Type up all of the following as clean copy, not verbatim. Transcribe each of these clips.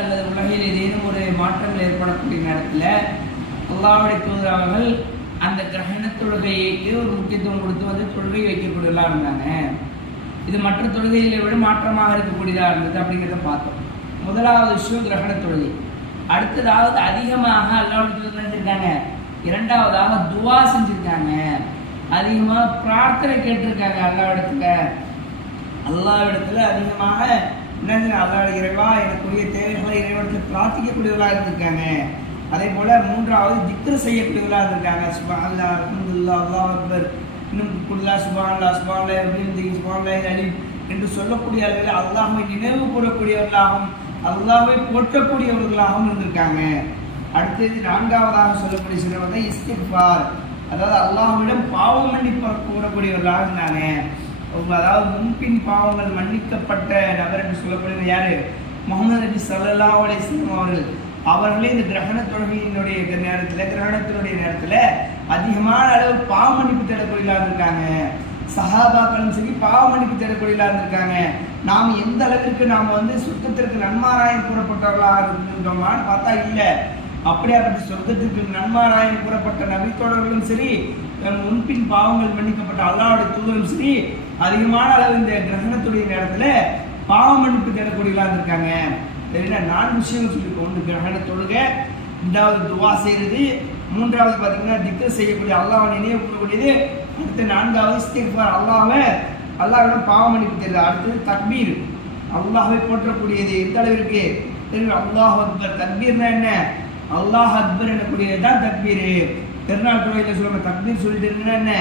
அல்லது உலகில் ஏதேனும் ஒரு மாற்றங்கள் ஏற்படக்கூடிய நேரத்தில் அல்லாஹ்வுடைய தூதர் அவர்கள் அந்த கிரகண தொழுகைக்கு ஒரு முக்கியத்துவம் கொடுத்து வந்து தொழுகை வைக்கக்கூடியவர்களாக இருந்தாங்க. இது மற்ற தொழுகைகளை விட மாற்றமாக இருக்கக்கூடியதாக இருந்தது அப்படிங்கிறத பார்த்தோம். முதலாவது விஷயம் கிரகண தொழுகை. அடுத்ததாவது அதிகமாக அல்லாஹ்வுடைய தூதர் செஞ்சிருக்காங்க. இரண்டாவதாக துவா செஞ்சிருக்காங்க. அதிகமாக பிரார்த்தனை கேட்டிருக்காங்க. அல்லாஹ்விடத்துல அதிகமாக என்ன அல்லாஹ் இறைவா எனக்குரிய தேவைகளை இறைவனத்தில் பிரார்த்திக்கக்கூடியவர்களாக இருந்திருக்காங்க. அதே போல மூன்றாவது திக்ர் செய்யக்கூடியவர்களாக இருந்திருக்காங்க. சுப்ஹானல்லாஹ், அல்ஹம்துலில்லாஹ், அல்லாஹ் அக்பர், இன்னும் கூடுதலாக சுப்ஹானல்லாஹ், சுப்ஹானல்லாஹ் அப்படின்னு சுப்ஹானல்லாஹ் அலீம் என்று சொல்லக்கூடிய அளவில் அல்லாஹ்வை நினைவு கூறக்கூடியவர்களாகவும் அல்லாஹ்வை போற்றக்கூடியவர்களாகவும் இருந்திருக்காங்க. அடுத்தது நான்காவதாக சொல்லக்கூடிய சிலவங்க இஸ்திக்ஃபார், அதாவது அல்லாஹ்விடம் பாவம் மன்னிப்பு கூறக்கூடியவர்களாக இருந்தாங்க. அதாவது முன்பின் பாவங்கள் மன்னிக்கப்பட்ட நபர் என்று சொல்லக்கூடியது யாரு? முஹம்மது நபி ஸல்லல்லாஹு அலைஹி வஸல்லம் அவர்களே இந்த கிரகண தொழுகையினுடைய கிரகணத்தினுடைய நேரத்தில் அதிகமான அளவு பாவ மன்னிப்பு தேடக்கூடியவர்களாக இருந்திருக்காங்க. சஹாபாக்களும் சரி பாவ மன்னிப்பு தேடக்கூடியவர்களாக இருந்திருக்காங்க. நாம் எந்த அளவிற்கு நாம் சொர்க்கத்திற்கு நன்மாராயம் கூறப்பட்டவர்களாக இருந்திருக்கோமான்னு பார்த்தா இல்லை. அப்படியாப்பட்ட சொர்க்கத்திற்கு நன்மாராயம் கூறப்பட்ட நபித்தோழர்களும் சரி, முன்பின் பாவங்கள் மன்னிக்கப்பட்ட அல்லாஹ்வுடைய தூதரும் சரி அதிகமான அளவு இந்த கிரகணத்துடைய நேரத்தில் பாவ மன்னிப்பு தேடக்கூடியவர்களாக இருந்திருக்காங்க. நான்கு விஷயங்கள் சொல்லியிருக்கோம். ஒன்று கிரகண தொழுகை, ரெண்டாவது துவா செய்யறது, மூன்றாவது பார்த்தீங்கன்னா திக்ர் செய்யக்கூடிய அல்லாஹ்வை நினைவு கூறக்கூடியது, அடுத்து நான்காவது இஸ்திக்ஃபார் அல்லாஹ்விடம் பாவ மன்னிப்பு தேடுறது, அடுத்தது தக்பீர் அல்லாஹ்வை போற்றக்கூடியது. எந்த அளவிற்கு அல்லாஹ் அக்பர், தக்பீர்னா என்ன? அல்லாஹ் அக்பர் எனக்கூடியது தான் தக்பீர். திருநாள் தொழுகையில் சொல்லுவாங்க தக்பீர் சொல்லிட்டு இருந்தா என்ன?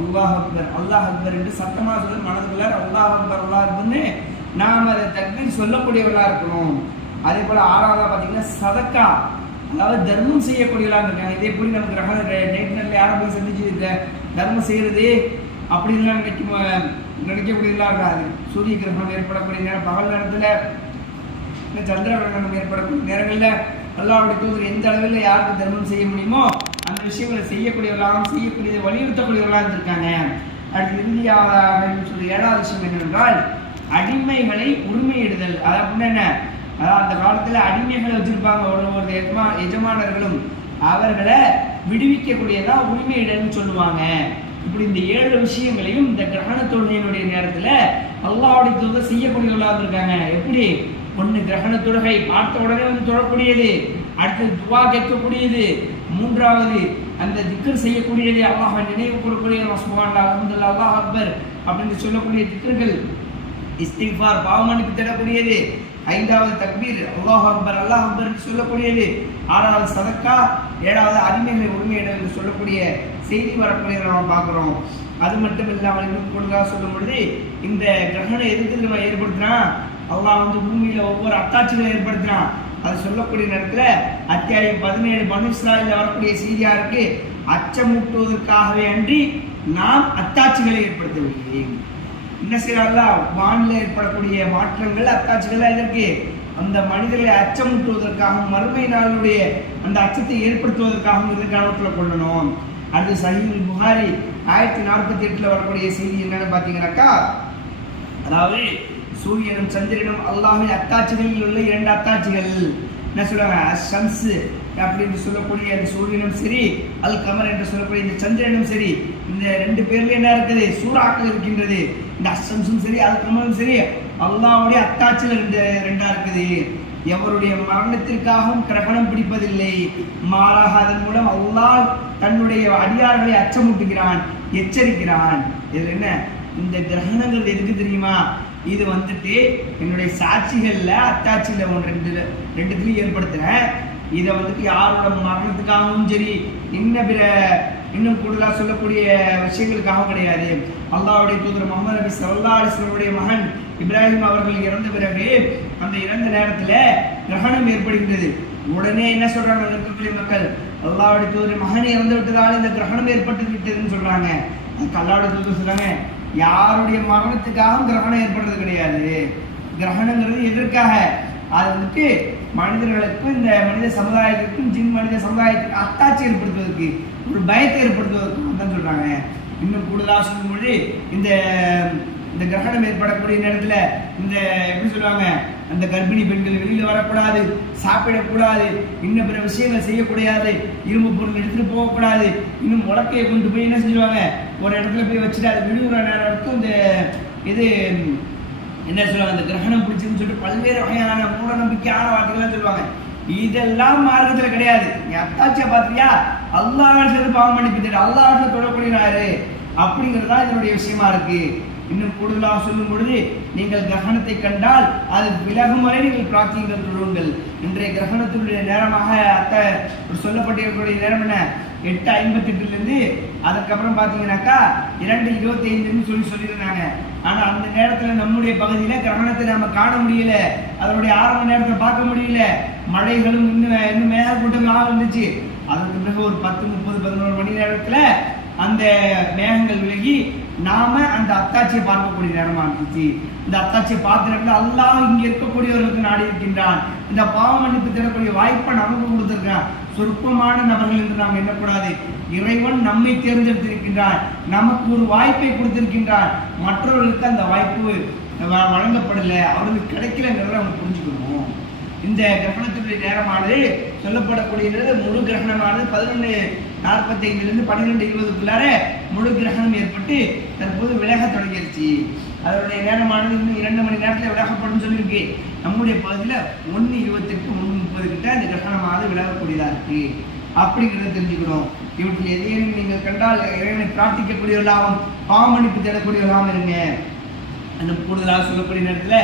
அல்லாஹ் அக்பர் என்று சத்தமாக சொல்லி மனதுக்குள்ள அல்லாஹ் அக்பர்னு நாம் அதை தக்பீர் சொல்லக்கூடியவர்களாக இருக்கணும். அதே போல ஆறாவதாக பார்த்தீங்கன்னா சதக்கா, அதாவது தர்மம் செய்யக்கூடியவர்களாக இருக்காங்க. இதே போல நம்ம கிரகண நேரத்தில் யாரை போய் சந்திச்சு தர்மம் செய்யறது அப்படின்லாம் நினைக்கக்கூடியவர்களாக இருக்காது. சூரிய கிரகணம் ஏற்படக்கூடிய நேரம், பகல் நேரத்தில் சந்திர கிரகணம் ஏற்படக்கூடிய நேரங்களில் அல்லாஹ்வுடைய தூதர் எந்த அளவில் யாருக்கு தர்மம் செய்ய முடியுமோ அந்த விஷயங்களை செய்யக்கூடியதை வலியுறுத்தக்கூடியவர்களாக இருந்திருக்காங்க. அடுத்து இறுதியாக சொல்லி ஏழாவது விஷயம் என்னவென்றால் அடிமைகளை உரிமையிடுதல். அதாவது என்ன? அதாவது அந்த காலத்தில் அடிமைகளை வச்சிருப்பாங்க ஒரு எஜமானர்களும், அவர்களை விடுவிக்கக்கூடியதான் உரிமையிடல்னு சொல்லுவாங்க. இப்படி இந்த 7 விஷயங்களையும் இந்த கிரகண தொழுகையினுடைய நேரத்தில் அல்லாஹ்வுடைய தூதர் செய்யக்கூடியவர்களாக இருந்திருக்காங்க. எப்படி? ஒன்று கிரகண தொழுகை பார்த்த உடனே தொழக்கூடியது, அடுத்தது துவா கேட்கக்கூடியது, மூன்றாவது அந்த திக்ர் செய்யக்கூடியது, அல்லாஹ்வை நினைவு கூறக்கூடியது, சுப்ஹானல்லாஹ், அல்ஹம்துலில்லாஹ், அல்லாஹ் அக்பர் அப்படின்னு சொல்லக்கூடிய திக்ர்கள், இஸ்திக்ஃபார் பாவ மன்னிப்பு தேடக்கூடியது, ஐந்தாவது தக்பீர் அல்லாஹ் அக்பர் என்று சொல்லக்கூடியது, ஆறாவது சதக்கா, ஏழாவது அடிமைகளை உரிமையிடல் என்று சொல்லக்கூடிய செய்தி வரக்கூடியதை நம்ம பார்க்குறோம். அது மட்டும் இல்லாமல் இன்னும் கூடுதலாக சொல்லும் பொழுது இந்த கிரகணம் எதுக்கு நம்ம ஏற்படுத்தினா அல்லாஹ் பூமியில் ஒவ்வொரு அத்தாட்சிகளை ஏற்படுத்தினான். அது சொல்லக்கூடிய நேரத்தில் அத்தியாயம் 17 பனு இஸ்ராயீலில் வரக்கூடிய செய்தியா இருக்கு. அச்சமூட்டுவதற்காகவே அன்றி நாம் அத்தாட்சிகளை ஏற்படுத்தவில்லை. என்ன செய்யறாங்களா? வானிலை ஏற்படக்கூடிய மாற்றங்கள் அத்தாட்சிகள் இதற்கு அந்த மனிதர்களை அச்சமூட்டுவதற்காகவும் மறுமை நாளுடைய அந்த அச்சத்தை ஏற்படுத்துவதற்காகவும் கவனத்தில் கொள்ளணும். அது சஹீஹுல் புகாரி 1048 வரக்கூடிய செய்தி என்னன்னு பார்த்தீங்கன்னாக்கா, அதாவது சூரியனும் சந்திரனும் அல்லாஹ்வின் அத்தாட்சிகளில் உள்ள 2 அத்தாட்சிகள். என்ன சொல்லுவாங்க? ஷம்ஸ் அப்படின்னு சொல்லக்கூடிய அந்த சூரியனும் சரி, அல் கமர் என்று சொல்லக்கூடிய இந்த சந்திரனும் சரி, இந்த 2 பேர்ல என்ன இருக்குது? சூறாக்கள் இருக்கின்றது. இந்த ஷம்ஸும் சரி அல் கமரும் சரி அல்லாஹ்வுடைய அத்தாட்சிகள் 2 இருக்குது. எவருடைய மரணத்திற்காகவும் கிரகணம் பிடிப்பதில்லை, மாறாக அதன் மூலம் அல்லாஹ் தன்னுடைய அடியார்களை அச்சமூட்டுகிறான், எச்சரிக்கிறான். இதுல என்ன? இந்த கிரகணங்கள் எதுக்கு தெரியுமா? இது என்னுடைய சாட்சிகள்ல அத்தாட்சியில ரெண்டுத்துலையும் ஏற்படுத்துறேன். இதை யாரோட மரணத்துக்காகவும் சரி இன்னும் கூடுதலாக சொல்லக்கூடிய விஷயங்களுக்காகவும் கிடையாது. அல்லாஹ்வுடைய தூதர் முஹம்மது நபி ஸல்லல்லாஹு அலைஹி வஸல்லம் மகன் இப்ராஹிம் அவர்கள் இறந்த பிறகு அந்த இறந்த நேரத்தில் கிரகணம் ஏற்படுகின்றது. உடனே என்ன சொல்றாங்க இருக்கக்கூடிய மக்கள்? அல்லாஹ்வுடைய தூதர் மகன் இறந்து விட்டதால் இந்த கிரகணம் ஏற்பட்டு விட்டதுன்னு சொல்றாங்க. அதுக்கு அல்லாஹ்வுடைய தூதர் சொல்றாங்க, யாருடைய மரணத்துக்காகவும் கிரகணம் ஏற்படுறது கிடையாது. கிரகணங்கிறது எதற்காக? அது மனிதர்களுக்கும் இந்த மனித சமுதாயத்திற்கும் ஜின் மனித சமுதாயத்திற்கு அத்தாட்சி ஏற்படுத்துவதற்கு, ஒரு பயத்தை ஏற்படுத்துவதற்கு தான் சொல்றாங்க. இன்னும் கூடுதலாக சொல்லும்போது இந்த இந்த கிரகணம் ஏற்படக்கூடிய நேரத்துல இந்த எப்படி சொல்லுவாங்க, அந்த கர்ப்பிணி பெண்கள் வெளியில வரக்கூடாது, சாப்பிடக்கூடாது, இன்னும் பிற விஷயங்கள் செய்யக்கூடாது, இரும்பு பொருள் எடுத்துட்டு போகக்கூடாது, இன்னும் உலக்கையை கொண்டு போய் என்ன செஞ்சுருவாங்க ஒரு இடத்துல போய் வச்சுட்டு அது விழுவுற நேரம் வரைக்கும் இந்த இது என்ன சொல்லுவாங்க, அந்த கிரகணம் பிடிச்சுன்னு சொல்லிட்டு பல்வேறு வகையான மூட நம்பிக்கையான வார்த்தைகள்லாம் சொல்லுவாங்க. இதெல்லாம் மார்க்கத்துல கிடையாது. நீ அத்தாச்சியா பாத்தியா, அல்லாஹ் பாவம் மன்னிப்பு, அல்லாஹ் தொடக்கூடியாரு அப்படிங்கிறதா இதனுடைய விஷயமா இருக்கு. இன்னும் கூடுதலாக சொல்லும் பொழுது, நீங்கள் கிரகணத்தை கண்டால் அது விலகும் வரை நீங்கள் பிரார்த்திங்கள் தொழுங்கள். இன்றைய கிரகணத்தினுடைய நேரமாக சொல்லப்பட்டிருக்கக்கூடிய நேரம் என்ன, 8:58 அதுக்கப்புறம் பார்த்தீங்கன்னாக்கா 2:25 சொல்லியிருந்தாங்க. ஆனால் அந்த நேரத்தில் நம்முடைய பகுதியில் கிரகணத்தை நம்ம காண முடியல, அதனுடைய ஆரம்ப நேரத்தை பார்க்க முடியல, மழைகளும் இன்னும் மேகக்கூட்டங்களாக இருந்துச்சு. அதற்கு பிறகு ஒரு 10, 30, 11 மணி நேரத்தில் அந்த மேகங்கள் விலகி நாம அந்த அத்தாட்சியை பார்க்கக்கூடிய நேரமா இருந்துச்சு. இந்த அத்தாட்சியை பார்த்து அல்லாஹ் இங்க இருக்கக்கூடியவர்களுக்கு நாடி இருக்கின்றான், இந்த பாவ மன்னிப்பு தரக்கூடிய வாய்ப்பை நமக்கு கொடுத்திருக்கான். சொற்பமான நபர்கள் என்று நாம் எண்ணக்கூடாது. இறைவன் நம்மை தேர்ந்தெடுத்திருக்கின்றான், நமக்கு ஒரு வாய்ப்பை கொடுத்திருக்கின்றான். மற்றவர்களுக்கு அந்த வாய்ப்பு வழங்கப்படலை, அவர்களுக்கு கிடைக்கலங்கிறத அவங்க புரிஞ்சுக்கணும். இந்த கிரகணத்துடைய நேரமானது சொல்லப்படக்கூடியது முழு கிரகணமானது 11:45 12:20 முழு கிரகணம் ஏற்பட்டு தற்போது விலக தொடங்கிருச்சு. அதனுடைய நேரமானது இன்னும் 2 மணி நேரத்தில் விலகப்படும் சொல்லியிருக்கு. நம்முடைய பகுதியில் 1:28 1:30 கிட்ட இந்த கிரகணமானது விலகக்கூடியதா இருக்கு அப்படிங்கிறத தெரிஞ்சுக்கணும். இவற்றில் எதையும் நீங்கள் கண்டால் இறைவனை பிரார்த்திக்கக்கூடியவர்களாகவும் பாவமன்னிப்பு தேடக்கூடியவர்களாகவும் இருங்க. அந்த கூடுதலாக சொல்லக்கூடிய நேரத்தில்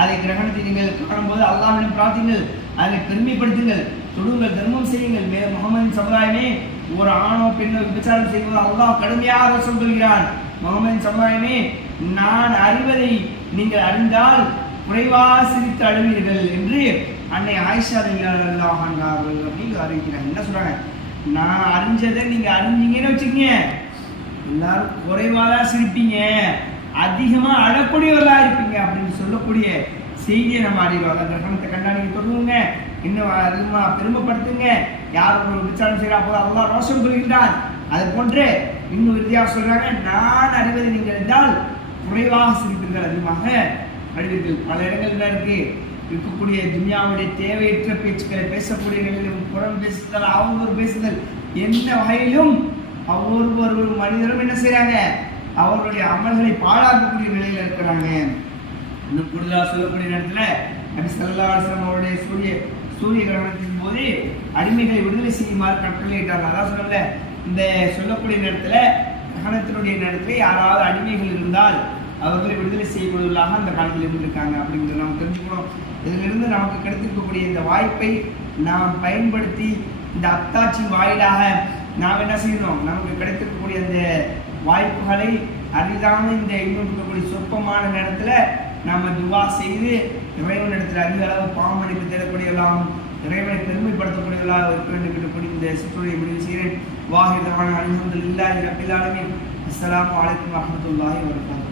அதை கிரகணத்தை நீங்கள் காணும்போது அல்லாஹ்விடம் பிரார்த்திங்கள், அதை பெருமைப்படுத்துங்கள், தொழுங்கள், தர்மம் செய்யுங்கள். முகமதின் சமுதாயமே, ஒரு ஆணோ பெண்ணோ விபச்சாரம் செய்வது அல்லாஹ் கடுமையாக சொல்கிறான். முகமதின் சமுதாயமே, நான் அறிவதை நீங்கள் அறிந்தால் குறைவாக சிரித்து அழுவீர்கள் என்று அன்னை ஆயிஷா ரலியல்லாஹு அன்ஹா அப்படின்னு அறிவிக்கிறாங்க. என்ன சொல்றாங்க, நான் அறிஞ்சதை நீங்க அறிஞ்சீங்கன்னு வச்சுக்கீங்க, எல்லாரும் குறைவாக சிரிப்பீங்க, அதிகமா அழக்கூடியவர்களா இருப்பீங்க அப்படின்னு சொல்லக்கூடிய செய்தியை நம்ம அறிவாங்க. கிரகணத்தை கண்டா நீங்க தொழுவுங்க, இன்னும் அதிகமா பெருமைப்படுத்துங்க. யார் ஒரு விசாரணை செய்யறா போது அல்லாஹ் ரோஷம் கொள்கின்றான். அது போன்று இன்னும் இறுதியாக சொல்றாங்க, நான் அறிவதை நீங்கள் என்றால் குறைவாக சிரிப்பீர்கள், அதிகமாக அழிவீர்கள். பல இடங்கள்ல இருக்கக்கூடிய துன்யாவுடைய தேவையற்ற பேச்சுக்களை பேசக்கூடிய நிலையிலும் புறம் பேசுதல், அவதூறு பேசுதல், எந்த வகையிலும் ஒவ்வொரு மனிதரும் என்ன செய்யறாங்க, அவர்களுடைய அமல்களை பாழாக்கக்கூடிய நிலையில இருக்கிறாங்க. இன்னும் கூடுதலாக சொல்லக்கூடிய நேரத்துல நபி ஸல்லல்லாஹு அலைஹி வஸல்லம் அவருடைய சூரிய கிரகணத்தின் போது அடிமைகளை விடுதலை செய்யுமாறு கட்டளையிட்டாங்க. அதான் சொல்லல, இந்த சொல்லக்கூடிய நேரத்துல கிரகணத்தினுடைய நேரத்துல யாராவது அடிமைகள் இருந்தால் அவர்களை விடுதலை செய்யக்கூடியவர்களாக அந்த காலத்தில் இருந்திருக்காங்க அப்படிங்கிறத நாம் தெரிஞ்சுக்கணும். இதிலிருந்து நமக்கு கிடைத்திருக்கக்கூடிய இந்த வாய்ப்பை நாம் பயன்படுத்தி இந்த அத்தாட்சி வாயிலாக நாம் என்ன செய்யணும், நமக்கு கிடைத்திருக்கக்கூடிய அந்த வாய்ப்புகளை அரிதான இந்த இன்னும் இருக்கக்கூடிய சொற்பமான நேரத்தில் நாம் துவா செய்து இறைவனிடத்தில் அதிக அளவு பாவமன்னிப்பு தேடக்கூடியவர்களாகவும் இறைவனை பெருமைப்படுத்தக்கூடியவர்களாக இருக்க வேண்டும் என்று கூறி இந்த சுற்றுரையை முடிவு செய்கிறேன். வாஹிதமான அல்ஹம்துலில்லாஹி ரப்பில் ஆலமீன். அஸ்ஸலாமு அலைக்கும் வரஹ்மத்துல்லாஹி வபரகாத்துஹு.